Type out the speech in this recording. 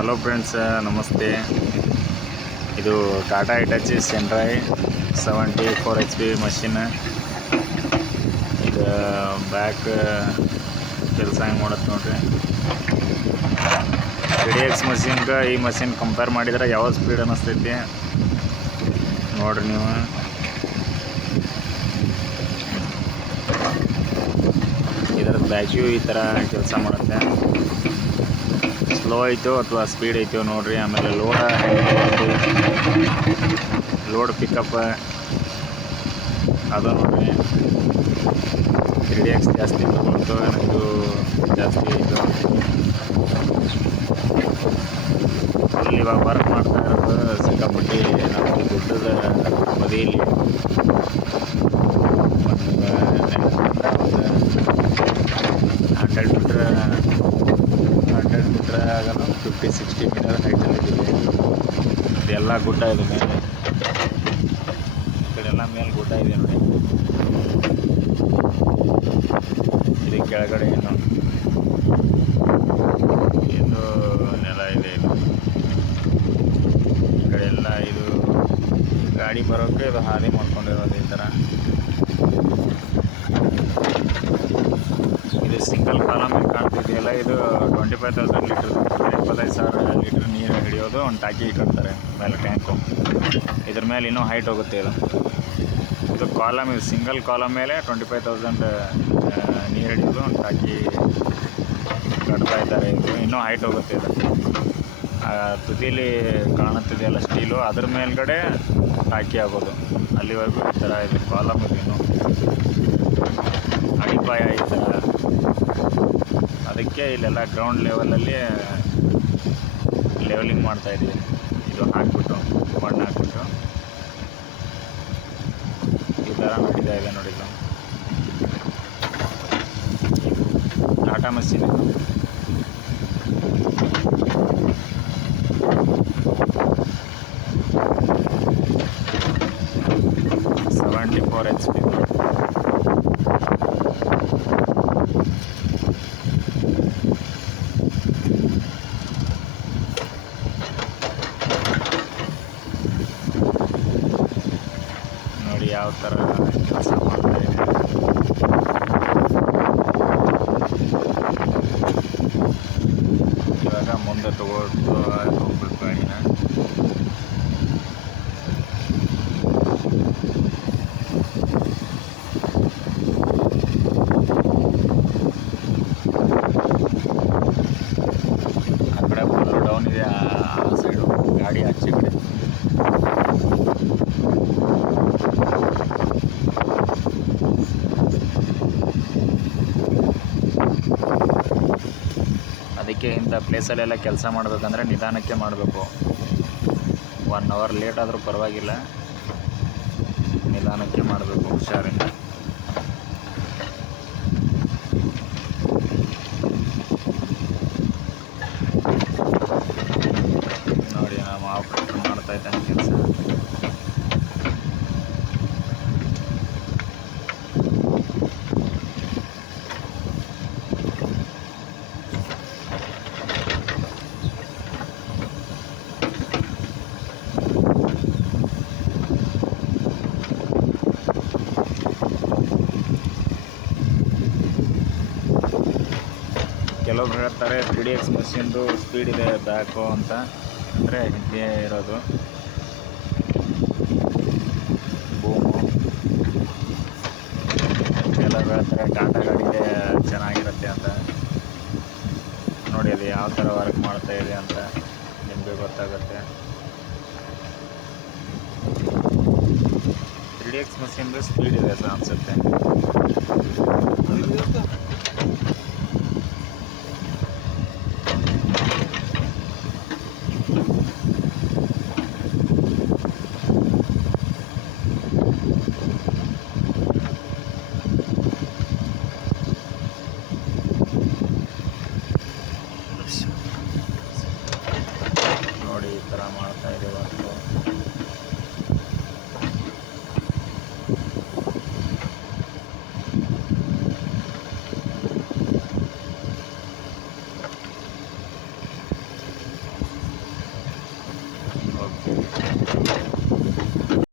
Hello friends, ನಮಸ್ತೆ. ಇದು Tata Hitachi ಸೆಂಡ್ರಾಯ್ 74 HP machine. ಇದು ಬ್ಯಾಕ್ ಕೆಲಸ ಹೆಂಗೆ ಮಾಡುತ್ತೆ ನೋಡ್ರಿ. TDX ಮಷಿನ್ಗೆ ಈ ಮಷಿನ್ ಕಂಪೇರ್ ಮಾಡಿದ್ರೆ ಯಾವ ಸ್ಪೀಡ್ ಅನ್ನಿಸ್ತೈತಿ ನೋಡ್ರಿ ನೀವು. ಇದರ ಬ್ಯಾಕ್ಯೂ ಈ ಥರ ಕೆಲಸ ಮಾಡುತ್ತೆ. ಸ್ಲೋ ಐತೋ ಅಥವಾ ಸ್ಪೀಡ್ ಐತೋ ನೋಡ್ರಿ. ಆಮೇಲೆ ಲೋಡ್ ಪಿಕಪ್ ಅದು ನೋಡ್ರಿ. TDX ಜಾಸ್ತಿ ತಗೊಳ್ತು, ಇದು ಜಾಸ್ತಿ ಐತು. ಇಲ್ಲಿ ಇವಾಗ ವರ್ಕ್ ಮಾಡ್ತಾ ಇರೋದು ಸಿಕ್ಕಾಪಟ್ಟಿ ನಮ್ಮ ಗುಡ್ಡದ ಬದಿಯಲ್ಲಿ. ಒಂದು 100 ಮೀಟ್ರ್ ಆಗಲ್ಲ, 50-60 ಮೀಟರ್ ಹೈಟಲ್ಲಿದೆ. ಇದೆಲ್ಲ ಗುಡ್ಡ ಇದೆ ಮೇಲೆ, ಈ ಕಡೆಲ್ಲ ಮೇಲೆ ಗುಡ್ಡ ಇದೆ ನೋಡಿ. ಇದು ಕೆಳಗಡೆ ಏನು ನೆಲ ಇದೆ. ಈ ಕಡೆ ಎಲ್ಲ ಇದು ಗಾಡಿ ಬರೋಕ್ಕೆ ಇದು ಹಾದಿ ಮಾಡ್ಕೊಂಡಿರೋದು ಈ ಥರ. ಇದು ಸಿಂಗಲ್ ಕಾಲಮ್ ಕಾಣ್ತಿದೆಯಲ್ಲ, ಇದು 25,000 ಲೀಟ್ರ್, 25,000 ಲೀಟ್ರ್ ನೀರು ಹಿಡಿಯೋದು ಒಂದು ಟಾಕಿ ಇಟ್ಟಿರ್ತಾರೆ ಮೇಲೆ ಟ್ಯಾಂಕು. ಇದ್ರ ಮೇಲೆ ಇನ್ನೂ ಹೈಟ್ ಹೋಗುತ್ತೆ. ಇದು ಕಾಲಮ್, ಇದು ಸಿಂಗಲ್ ಕಾಲಮ್ ಮೇಲೆ 25,000 ನೀರು ಹಿಡಿಯೋದು ಒಂದು ಟಾಕಿ ಕಟ್ತಾ ಇದ್ದಾರೆ. ಇದು ಇನ್ನೂ ಹೈಟ್ ಹೋಗುತ್ತೆ. ಇದು ತುದಿಲಿ ಕಾಣುತ್ತಿದೆಯಲ್ಲ ಸ್ಟೀಲು, ಅದ್ರ ಮೇಲ್ಗಡೆ ಟಾಕಿ ಆಗೋದು. ಅಲ್ಲಿವರೆಗೂ ಈ ಥರ ಇದೆ ಕಾಲಮ್. ಇದು ಇನ್ನೂ ಅಡಿಪಾಯ ಈ ಥರ. ಅದಕ್ಕೆ ಇಲ್ಲೆಲ್ಲ ಗ್ರೌಂಡ್ ಲೆವೆಲಲ್ಲಿ ಲೆವೆಲಿಂಗ್ ಮಾಡ್ತಾಯಿದ್ದೀವಿ. ಇದು ಹಾಕ್ಬಿಟ್ಟು ಮಣ್ಣು ಹಾಕ್ಬಿಟ್ಟು ಈ ಥರ ನಡೀತಾ ಇದೆ ನೋಡಿ. ಇದು ಟಾಟಾ ಮಷೀನ್. 74 HP. ನೋಡಿ ಯಾವ ಥರ ಕೆಲಸ ಮಾಡ್ತಾ ಇದೆ. ಇವಾಗ ಮುಂದೆ ತಗೊಂಡು ಹೋಗ್ಬೇಕು ಗಾಡಿನ. ಆ ಕಡೆ ಫುಲ್ಲು ಡೌನ್ ಇದೆ, ಆ ಸೈಡು ಗಾಡಿ ಆಚೆ ಕಡೆ. ಅದಕ್ಕೆ ಇಂಥ ಪ್ಲೇಸಲ್ಲೆಲ್ಲ ಕೆಲಸ ಮಾಡಬೇಕಂದ್ರೆ ನಿಧಾನಕ್ಕೆ ಮಾಡಬೇಕು. 1 ಅವರ್ ಲೇಟ್ ಆದರೂ ಪರವಾಗಿಲ್ಲ, ನಿಧಾನಕ್ಕೆ ಮಾಡಬೇಕು, ಹುಷಾರಿಂದ. ನೋಡಿ, ನಾವು ಆಪರೇಟರ್ ಮಾಡ್ತಾ ಇದ್ದಾನೆ ಕೆಲಸ. ಕೆಲವ್ರು ಹೇಳ್ತಾರೆ TDX ಮಷಿನ್ದು ಸ್ಪೀಡ್ ಇದೆ ಬ್ಯಾಕು ಅಂತ, ಅಂದರೆ ಹಿಂದೆ ಇರೋದು ಬೂಮು. ಕೆಲವ್ರು ಹೇಳ್ತಾರೆ ಟಾಟಾ ಗಾಡಿಗೆ ಚೆನ್ನಾಗಿರುತ್ತೆ ಅಂತ. ನೋಡಿ ಅದು ಯಾವ ಥರ ವರ್ಕ್ ಮಾಡ್ತಾ ಇದೆ ಅಂತ ನಿಮಗೆ ಗೊತ್ತಾಗುತ್ತೆ. TDX ಮಷಿನ್ದು ಸ್ಪೀಡ್ ಇದೆ ಅನ್ಸುತ್ತೆ.